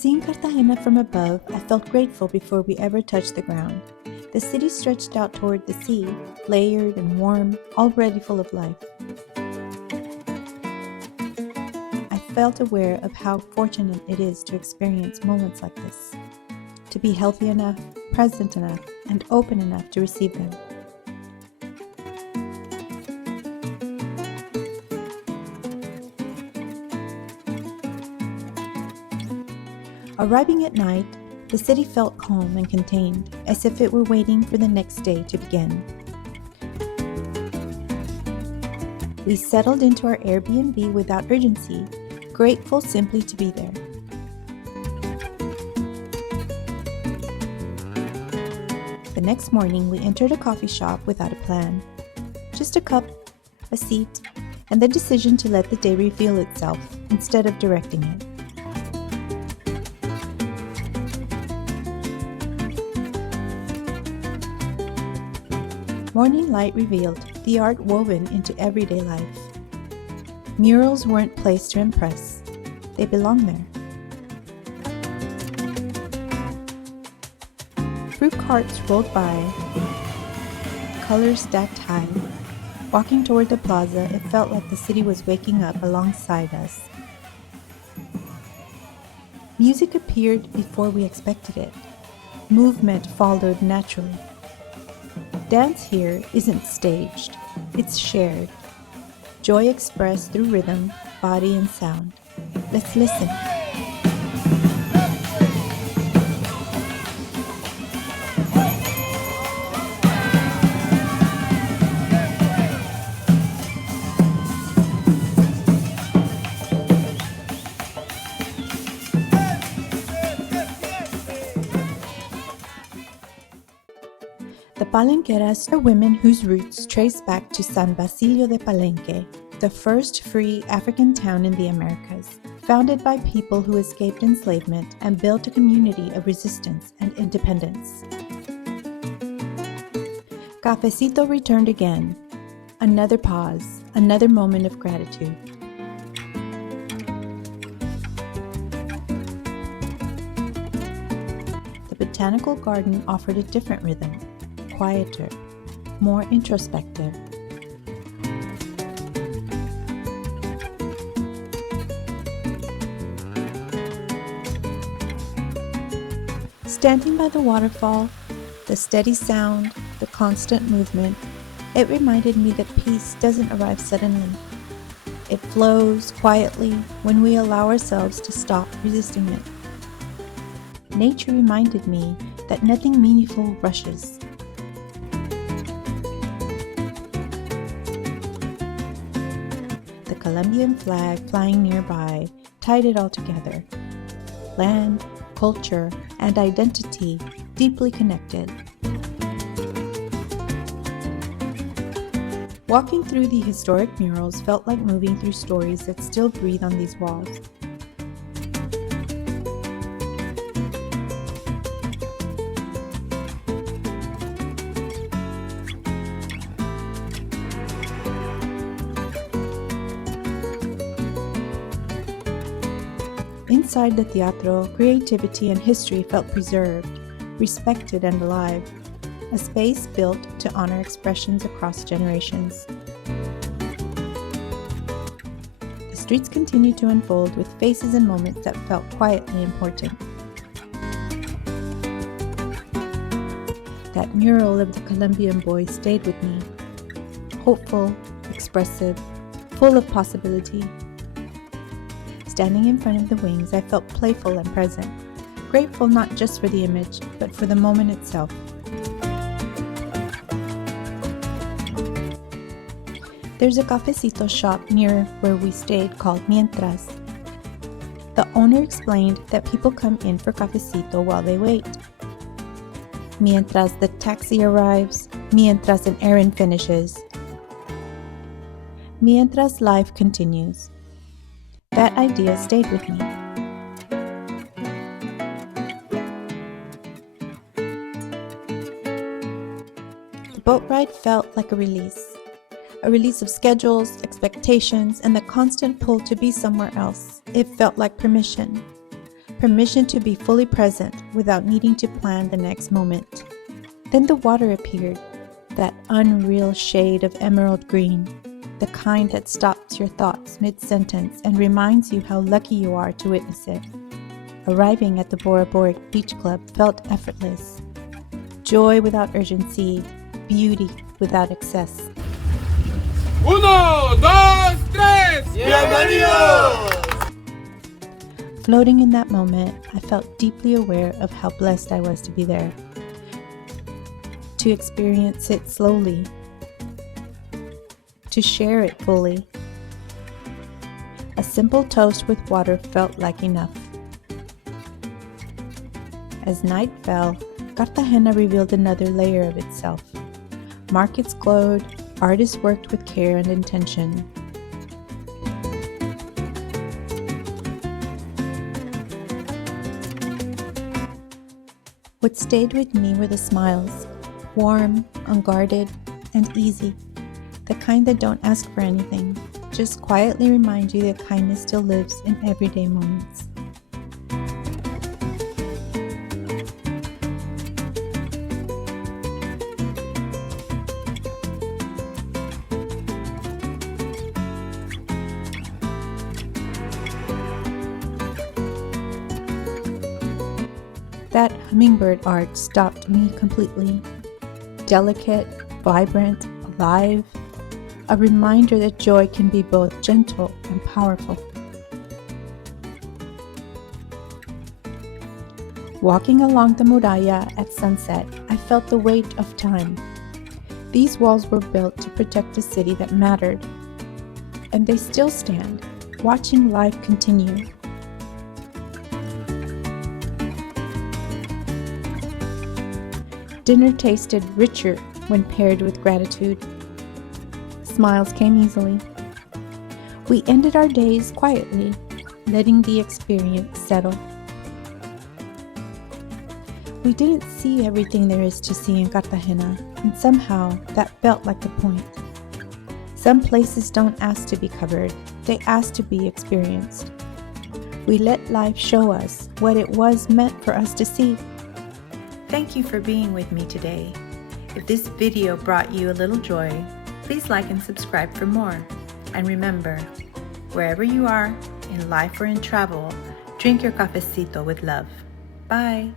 Seeing Cartagena from above, I felt grateful before we ever touched the ground. The city stretched out toward the sea, layered and warm, already full of life. I felt aware of how fortunate it is to experience moments like this, to be healthy enough, present enough, and open enough to receive them. Arriving at night, the city felt calm and contained, as if it were waiting for the next day to begin. We settled into our Airbnb without urgency, grateful simply to be there. The next morning, we entered a coffee shop without a plan. Just a cup, a seat, and the decision to let the day reveal itself instead of directing it. Morning light revealed the art woven into everyday life. Murals weren't placed to impress, they belonged there. Fruit carts rolled by, colors stacked high. Walking toward the plaza, it felt like the city was waking up alongside us. Music appeared before we expected it. Movement followed naturally. Dance here isn't staged, it's shared. Joy expressed through rhythm, body, and sound. Let's listen. The Palenqueras are women whose roots trace back to San Basilio de Palenque, the first free African town in the Americas, founded by people who escaped enslavement and built a community of resistance and independence. Cafecito returned again. Another pause, another moment of gratitude. The botanical garden offered a different rhythm. Quieter, more introspective. Standing by the waterfall, the steady sound, the constant movement, it reminded me that peace doesn't arrive suddenly. It flows quietly when we allow ourselves to stop resisting it. Nature reminded me that nothing meaningful rushes. The Colombian flag flying nearby tied it all together. Land, culture, and identity deeply connected. Walking through the historic murals felt like moving through stories that still breathe on these walls. Inside the teatro, creativity and history felt preserved, respected and alive, a space built to honor expressions across generations. The streets continued to unfold with faces and moments that felt quietly important. That mural of the Colombian boy stayed with me, hopeful, expressive, full of possibility. Standing in front of the wings, I felt playful and present, grateful not just for the image, but for the moment itself. There's a Cafecito shop near where we stayed called Mientras. The owner explained that people come in for Cafecito while they wait. Mientras the taxi arrives, mientras an errand finishes, mientras life continues. That idea stayed with me. The boat ride felt like a release of schedules, expectations, and the constant pull to be somewhere else. It felt like permission permission to be fully present without needing to plan the next moment. Then the water appeared, that unreal shade of emerald green, the kind that stops your thoughts mid-sentence and reminds you how lucky you are to witness it. Arriving at the Bora Bora Beach Club felt effortless. Joy without urgency, beauty without excess. Uno, dos, tres, bienvenidos! Floating in that moment, I felt deeply aware of how blessed I was to be there, to experience it slowly, to share it fully. A simple toast with water felt like enough. As night fell, Cartagena revealed another layer of itself. Markets glowed, artists worked with care and intention. What stayed with me were the smiles, warm, unguarded, and easy, the kind that don't ask for anything, just quietly remind you that kindness still lives in everyday moments. That hummingbird art stopped me completely. Delicate, vibrant, alive, a reminder that joy can be both gentle and powerful. Walking along the Murallas at sunset, I felt the weight of time. These walls were built to protect a city that mattered, and they still stand, watching life continue. Dinner tasted richer when paired with gratitude. Smiles came easily. We ended our days quietly, letting the experience settle. We didn't see everything there is to see in Cartagena, and somehow that felt like the point. Some places don't ask to be covered, they ask to be experienced. We let life show us what it was meant for us to see. Thank you for being with me today. If this video brought you a little joy, please like and subscribe for more. And remember, wherever you are, in life or in travel, drink your cafecito with love. Bye.